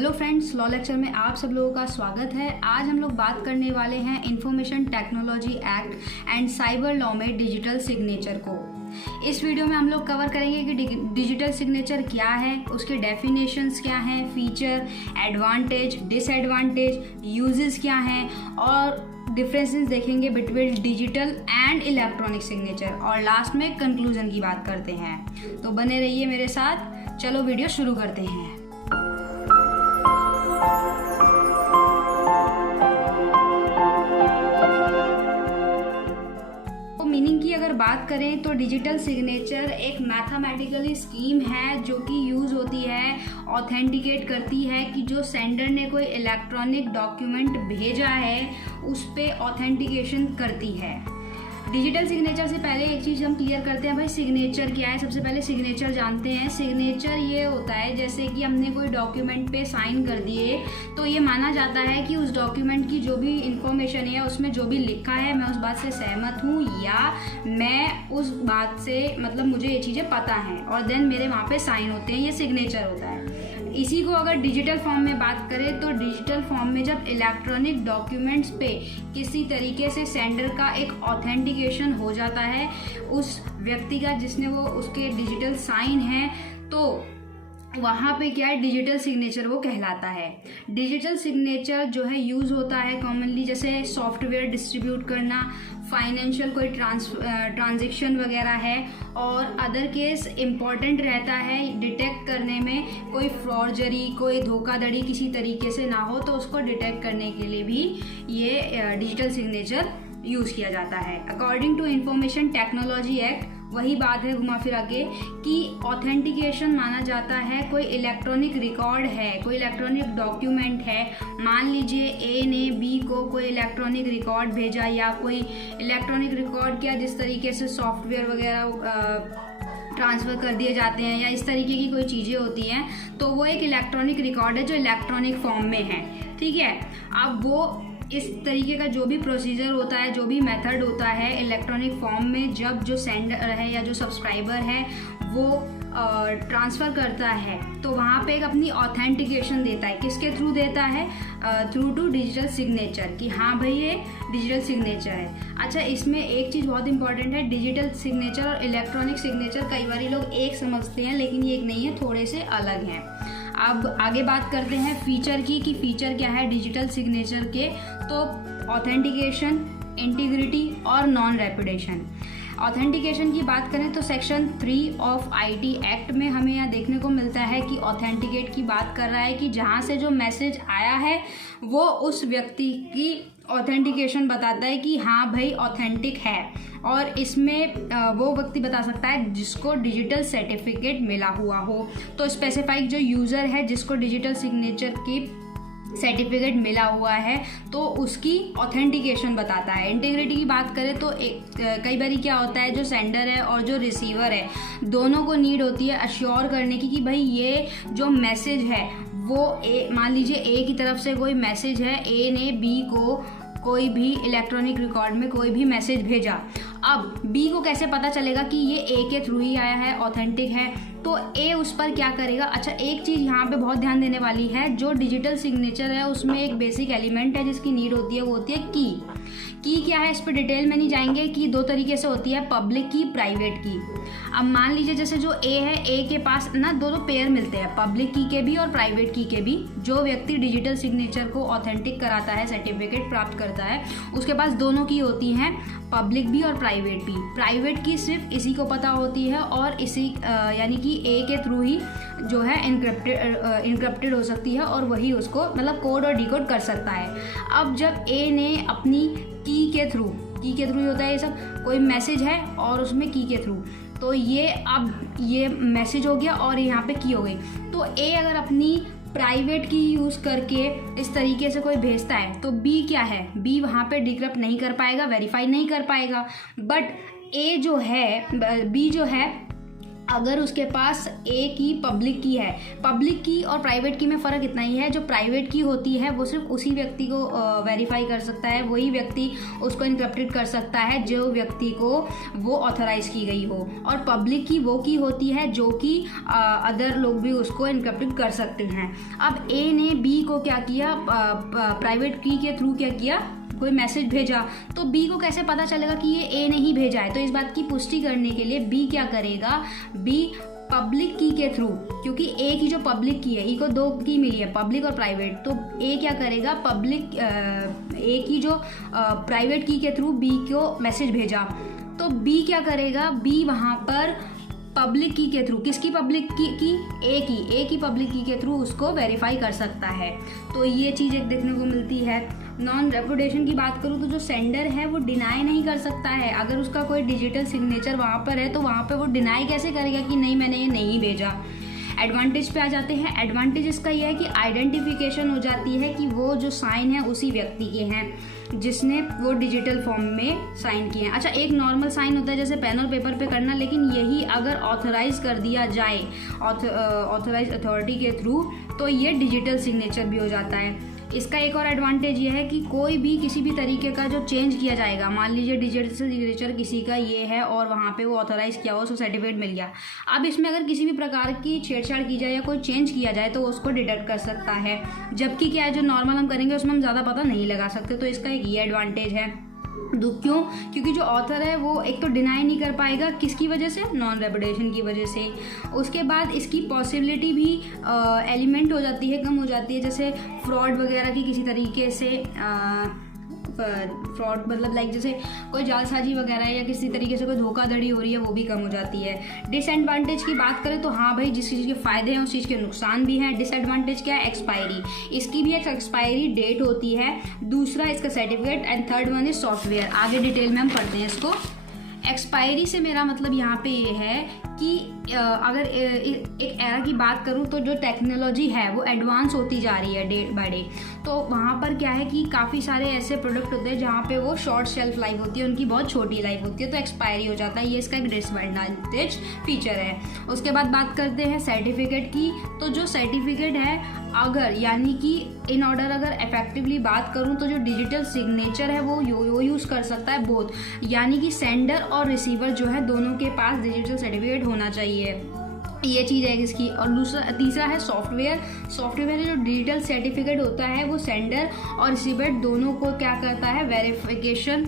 Hello friends, law lecture में आप सब लोगों का स्वागत है। आज हम लोग बात करने वाले हैं information technology act and cyber law में डिजिटल सिग्नेचर को। इस वीडियो में हम लोग कवर करेंगे कि डिजिटल सिग्नेचर क्या है, उसके डेफिनेशंस क्या हैं, फीचर, एडवांटेज, डिसएडवांटेज, यूजेस क्या हैं और डिफरेंसेस देखेंगे between digital and electronic signature और लास्ट में कंक्लूजन की बात करते हैं। तो बने रहिए मेरे साथ। चलो वीडियो शुरू करते हैं। मीनिंग की अगर बात करें तो डिजिटल सिग्नेचर एक मैथमेटिकली स्कीम है जो कि यूज़ होती है, ऑथेंटिकेट करती है कि जो सेंडर ने कोई इलेक्ट्रॉनिक डॉक्यूमेंट भेजा है उस पे ऑथेंटिकेशन करती है। डिजिटल सिग्नेचर से पहले एक चीज़ हम क्लियर करते हैं, भाई सिग्नेचर क्या है। सबसे पहले सिग्नेचर जानते हैं। सिग्नेचर ये होता है जैसे कि हमने कोई डॉक्यूमेंट पे साइन कर दिए तो ये माना जाता है कि उस डॉक्यूमेंट की जो भी इंफॉर्मेशन है, उसमें जो भी लिखा है, मैं उस बात से सहमत हूँ या मैं उस बात से मतलब मुझे ये चीज़ें पता हैं और देन मेरे वहाँ पे साइन होते हैं। ये सिग्नेचर होता है। इसी को अगर डिजिटल फॉर्म में बात करें तो डिजिटल फॉर्म में जब इलेक्ट्रॉनिक डॉक्यूमेंट्स पे किसी तरीके से सेंडर का एक ऑथेंटिकेशन हो जाता है उस व्यक्ति का जिसने वो उसके डिजिटल साइन है, तो वहाँ पे क्या है, डिजिटल सिग्नेचर वो कहलाता है। डिजिटल सिग्नेचर जो है यूज़ होता है कॉमनली जैसे सॉफ्टवेयर डिस्ट्रीब्यूट करना, फाइनेंशियल कोई ट्रांजैक्शन वगैरह है, और अदर केस इम्पॉर्टेंट रहता है डिटेक्ट करने में कोई फ्रॉडजरी, कोई धोखाधड़ी किसी तरीके से ना हो, तो उसको डिटेक्ट करने के लिए भी ये डिजिटल सिग्नेचर यूज़ किया जाता है। According to information technology act वही बात है घुमा फिरा के कि ऑथेंटिकेशन माना जाता है कोई इलेक्ट्रॉनिक रिकॉर्ड है, कोई इलेक्ट्रॉनिक डॉक्यूमेंट है। मान लीजिए ए ने बी को कोई इलेक्ट्रॉनिक रिकॉर्ड भेजा या कोई इलेक्ट्रॉनिक रिकॉर्ड क्या जिस तरीके से सॉफ्टवेयर वगैरह ट्रांसफ़र कर दिए जाते हैं या इस तरीके की कोई चीज़ें होती हैं, तो वो एक इलेक्ट्रॉनिक रिकॉर्ड है जो इलेक्ट्रॉनिक फॉर्म में है। ठीक है, अब वो इस तरीके का जो भी प्रोसीजर होता है, जो भी मेथड होता है इलेक्ट्रॉनिक फॉर्म में, जब जो सेंडर है या जो सब्सक्राइबर है वो ट्रांसफ़र करता है तो वहाँ पे एक अपनी ऑथेंटिकेशन देता है। किसके थ्रू देता है? थ्रू टू डिजिटल सिग्नेचर, कि हाँ भाई ये डिजिटल सिग्नेचर है। अच्छा, इसमें एक चीज़ बहुत इंपॉर्टेंट है, डिजिटल सिग्नेचर और इलेक्ट्रॉनिक सिग्नेचर कई बार लोग एक समझते हैं लेकिन ये एक नहीं है, थोड़े से अलग हैं। अब आगे बात करते हैं फीचर की कि फीचर क्या है डिजिटल सिग्नेचर के। तो ऑथेंटिकेशन, इंटीग्रिटी और नॉन रेपुटेशन। ऑथेंटिकेशन की बात करें तो सेक्शन 3 ऑफ आईटी एक्ट में हमें यहाँ देखने को मिलता है कि ऑथेंटिकेट की बात कर रहा है कि जहाँ से जो मैसेज आया है वो उस व्यक्ति की ऑथेंटिकेशन बताता है कि हाँ भाई ऑथेंटिक है, और इसमें वो व्यक्ति बता सकता है जिसको डिजिटल सर्टिफिकेट मिला हुआ हो। तो स्पेसिफाइक जो यूज़र है जिसको डिजिटल सिग्नेचर की सर्टिफिकेट मिला हुआ है तो उसकी ऑथेंटिकेशन बताता है। इंटीग्रिटी की बात करें तो कई बार क्या होता है, जो सेंडर है और जो रिसीवर है दोनों को नीड होती है अश्योर करने की कि भाई ये जो मैसेज है वो मान लीजिए ए की तरफ से कोई मैसेज है, ए ने बी को कोई भी इलेक्ट्रॉनिक रिकॉर्ड में कोई भी मैसेज भेजा। अब बी को कैसे पता चलेगा कि ये ए के थ्रू ही आया है, ऑथेंटिक है, तो ए उस पर क्या करेगा। अच्छा, एक चीज़ यहाँ पे बहुत ध्यान देने वाली है, जो डिजिटल सिग्नेचर है उसमें एक बेसिक एलिमेंट है जिसकी नीड होती है, वो होती है की क्या है, इस पर डिटेल में नहीं जाएंगे। कि दो तरीके से होती है, पब्लिक की, प्राइवेट की। अब मान लीजिए जैसे जो ए है, ए के पास ना दो पेयर मिलते हैं, पब्लिक की के भी और प्राइवेट की के भी। जो व्यक्ति डिजिटल सिग्नेचर को ऑथेंटिक कराता है, सर्टिफिकेट प्राप्त करता है, उसके पास दोनों की होती हैं, पब्लिक भी और प्राइवेट भी। प्राइवेट की सिर्फ इसी को पता होती है और इसी यानी कि ए के थ्रू ही जो है इनक्रप्टेड हो सकती है और वही उसको मतलब कोड और डिकोड कर सकता है। अब जब ए ने अपनी की के थ्रू ही होता है ये सब, कोई मैसेज है और उसमें की के थ्रू, तो ये अब ये मैसेज हो गया और यहाँ पे की हो गई। तो ए अगर अपनी प्राइवेट की यूज़ करके इस तरीके से कोई भेजता है तो बी क्या है, बी वहाँ पे डिक्रिप्ट नहीं कर पाएगा, वेरीफाई नहीं कर पाएगा। बट ए जो है, बी जो है अगर उसके पास एक ही पब्लिक की है, पब्लिक की और प्राइवेट की में फ़र्क इतना ही है, जो प्राइवेट की होती है वो सिर्फ उसी व्यक्ति को वेरीफाई कर सकता है, वही व्यक्ति उसको इनक्रिप्टेड कर सकता है जो व्यक्ति को वो ऑथराइज की गई हो, और पब्लिक की वो की होती है जो कि अदर लोग भी उसको इनक्रिप्टेड कर सकते हैं। अब ए ने बी को क्या किया, प्राइवेट की के थ्रू क्या किया, कोई मैसेज भेजा, तो बी को कैसे पता चलेगा कि ये ए ने ही भेजा है? तो इस बात की पुष्टि करने के लिए बी क्या करेगा, बी पब्लिक की के थ्रू, क्योंकि ए की जो पब्लिक की है, ई को 2 की मिली है, पब्लिक और प्राइवेट, तो ए क्या करेगा, पब्लिक ए की जो प्राइवेट की के थ्रू बी को मैसेज भेजा, तो बी क्या करेगा, बी वहाँ पर पब्लिक की के थ्रू, किसकी पब्लिक की ए की पब्लिक की के थ्रू उसको वेरीफाई कर सकता है। तो ये चीज़ एक देखने को मिलती है। नॉन रेपुटेशन की बात करूँ तो जो सेंडर है वो डिनाई नहीं कर सकता है। अगर उसका कोई डिजिटल सिग्नेचर वहाँ पर है तो वहाँ पर वो डिनाई कैसे करेगा कि नहीं, मैंने ये नहीं भेजा। एडवांटेज पे आ जाते हैं। एडवांटेज इसका यह है कि आइडेंटिफिकेशन हो जाती है कि वो जो साइन है उसी व्यक्ति के हैं जिसने वो डिजिटल फॉर्म में साइन किए हैं। अच्छा, एक नॉर्मल साइन होता है जैसे पेन और पेपर पे करना, लेकिन यही अगर ऑथराइज कर दिया जाए ऑथराइज अथॉरिटी के थ्रू तो ये डिजिटल सिग्नेचर भी हो जाता है। इसका एक और एडवांटेज ये है कि कोई भी किसी भी तरीके का जो चेंज किया जाएगा, मान लीजिए डिजिटल सिग्नेचर किसी का ये है और वहाँ पे वो ऑथराइज किया हो, उसको सर्टिफिकेट मिल गया, अब इसमें अगर किसी भी प्रकार की छेड़छाड़ की जाए या कोई चेंज किया जाए तो उसको डिडक्ट कर सकता है, जबकि क्या है जो नॉर्मल हम करेंगे उसमें हम ज़्यादा पता नहीं लगा सकते। तो इसका एक ये एडवांटेज है। क्यों? क्योंकि जो ऑथर है वो एक तो डिनाई नहीं कर पाएगा, किसकी वजह से, नॉन रेपुटेशन की वजह से। उसके बाद इसकी पॉसिबिलिटी भी एलिमेंट हो जाती है, कम हो जाती है, जैसे फ्रॉड वगैरह की किसी तरीके से फ्रॉड मतलब लाइक जैसे कोई जालसाजी वगैरह या किसी तरीके से कोई धोखाधड़ी हो रही है वो भी कम हो जाती है। डिसएडवांटेज की बात करें तो हाँ भाई, जिस चीज़ के फ़ायदे हैं उस चीज़ के नुकसान भी हैं। डिसएडवांटेज क्या है, एक्सपायरी, इसकी भी एक एक्सपायरी डेट होती है। दूसरा इसका certificate, and third one is software. आगे डिटेल में हम पढ़ते हैं इसको। एक्सपायरी से मेरा मतलब यहाँ पे ये है कि अगर एक एरा की बात करूँ तो जो टेक्नोलॉजी है वो एडवांस होती जा रही है डे बाय डे, तो वहाँ पर क्या है कि काफ़ी सारे ऐसे प्रोडक्ट होते हैं जहाँ पे वो शॉर्ट शेल्फ लाइफ होती है, उनकी बहुत छोटी लाइफ होती है, तो एक्सपायरी हो जाता है। ये इसका एक डिसएडवांटेज फीचर है। उसके बाद बात करते हैं सर्टिफिकेट की। तो जो सर्टिफिकेट है, अगर यानी कि इन ऑर्डर अगर इफेक्टिवली बात करूँ तो जो डिजिटल सिग्नेचर है वो यूज़ कर सकता है बोथ, यानी कि सेंडर और रिसीवर जो है दोनों के पास डिजिटल सर्टिफिकेट होना चाहिए। ये चीज़ है इसकी। और तीसरा है सॉफ्टवेयर। सॉफ्टवेयर जो डिजिटल सर्टिफिकेट होता है वो सेंडर और रिसीवर दोनों को क्या करता है, वेरिफिकेशन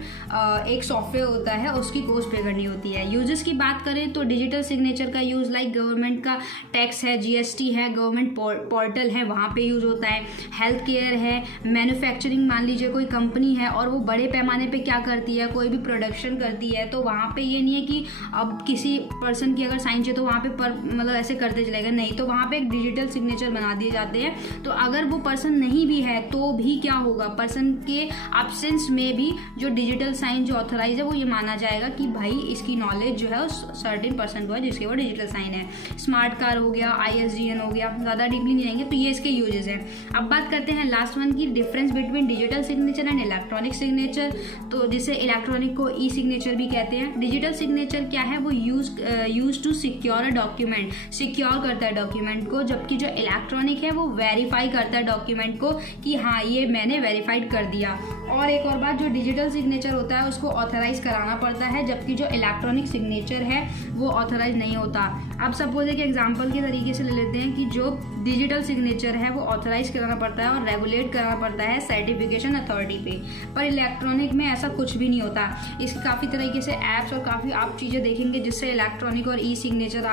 एक सॉफ्टवेयर होता है, उसकी कॉस्ट पे करनी होती है। यूजेस की बात करें तो डिजिटल सिग्नेचर का यूज़ लाइक गवर्नमेंट का टैक्स है, जीएसटी है, गवर्नमेंट पोर्टल है, वहाँ पे यूज़ होता है। हेल्थ केयर है, मैन्युफैक्चरिंग, मान लीजिए कोई कंपनी है और वो बड़े पैमाने पे क्या करती है, कोई भी प्रोडक्शन करती है, तो वहाँ पे ये नहीं है कि अब किसी पर्सन की अगर साइन चाहिए तो वहाँ पे मतलब ऐसे करते चलेगा, नहीं, तो वहाँ पे एक डिजिटल सिग्नेचर बना दिए जाते हैं। तो अगर वो पर्सन नहीं भी है तो भी क्या होगा, पर्सन के एब्सेंस में भी जो डिजिटल साइन जो ऑथराइज है वो ये माना जाएगा कि भाई इसकी नॉलेज जो है उस सर्टेन पर्सन को है जिसके वो डिजिटल साइन है। स्मार्ट कार हो गया, ISDN हो गया, ज़्यादा डीपली नहीं रहेंगे, तो ये इसके यूजेस हैं। अब बात करते हैं लास्ट वन की, difference between digital signature and electronic signature. तो जिसे इलेक्ट्रॉनिक को ई सिग्नेचर भी कहते हैं। डिजिटल सिग्नेचर क्या है, वो use to secure a document, secure करता है डॉक्यूमेंट को, जबकि जो इलेक्ट्रॉनिक है वो वेरीफाई करता है डॉक्यूमेंट को कि हाँ ये मैंने वेरीफाइड कर दिया। और एक और बात, जो डिजिटल सिग्नेचर होता है उसको ऑथराइज कराना पड़ता है, जबकि जो इलेक्ट्रॉनिक सिग्नेचर है वो ऑथराइज नहीं होता। अब सपोज एक एग्जांपल के तरीके से ले लेते हैं कि जो डिजिटल सिग्नेचर है वो ऑथराइज कराना पड़ता है और रेगुलेट कराना पड़ता है सर्टिफिकेशन अथॉरिटी पे, पर इलेक्ट्रॉनिक में ऐसा कुछ भी नहीं होता। इसके काफ़ी तरीके से ऐप्स और काफ़ी आप चीज़ें देखेंगे जिससे इलेक्ट्रॉनिक और ई सिग्नेचर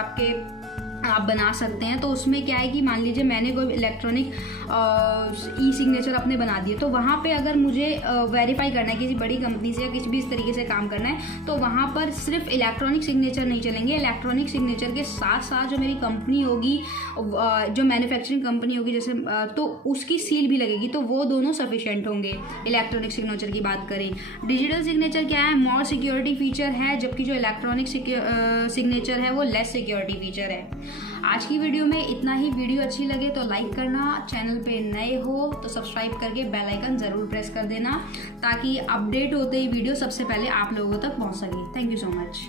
आप बना सकते हैं। तो उसमें क्या है कि मान लीजिए मैंने कोई इलेक्ट्रॉनिक ई सिग्नेचर अपने बना दिए, तो वहाँ पे अगर मुझे वेरीफाई करना है किसी बड़ी कंपनी से या किसी भी इस तरीके से काम करना है, तो वहाँ पर सिर्फ इलेक्ट्रॉनिक सिग्नेचर नहीं चलेंगे। इलेक्ट्रॉनिक सिग्नेचर के साथ साथ जो मेरी कंपनी होगी, जो मैन्युफैक्चरिंग कंपनी होगी जैसे, तो उसकी सील भी लगेगी, तो वो दोनों सफिशिएंट होंगे। इलेक्ट्रॉनिक सिग्नेचर की बात करें, डिजिटल सिग्नेचर क्या है, मोर सिक्योरिटी फीचर है, जबकि जो इलेक्ट्रॉनिक सिग्नेचर है वो लेस सिक्योरिटी फीचर है। आज की वीडियो में इतना ही। वीडियो अच्छी लगे तो लाइक करना, चैनल पे नए हो तो सब्सक्राइब करके बेल आइकन ज़रूर प्रेस कर देना, ताकि अपडेट होते ही वीडियो सबसे पहले आप लोगों तक पहुंच सके। Thank you so much.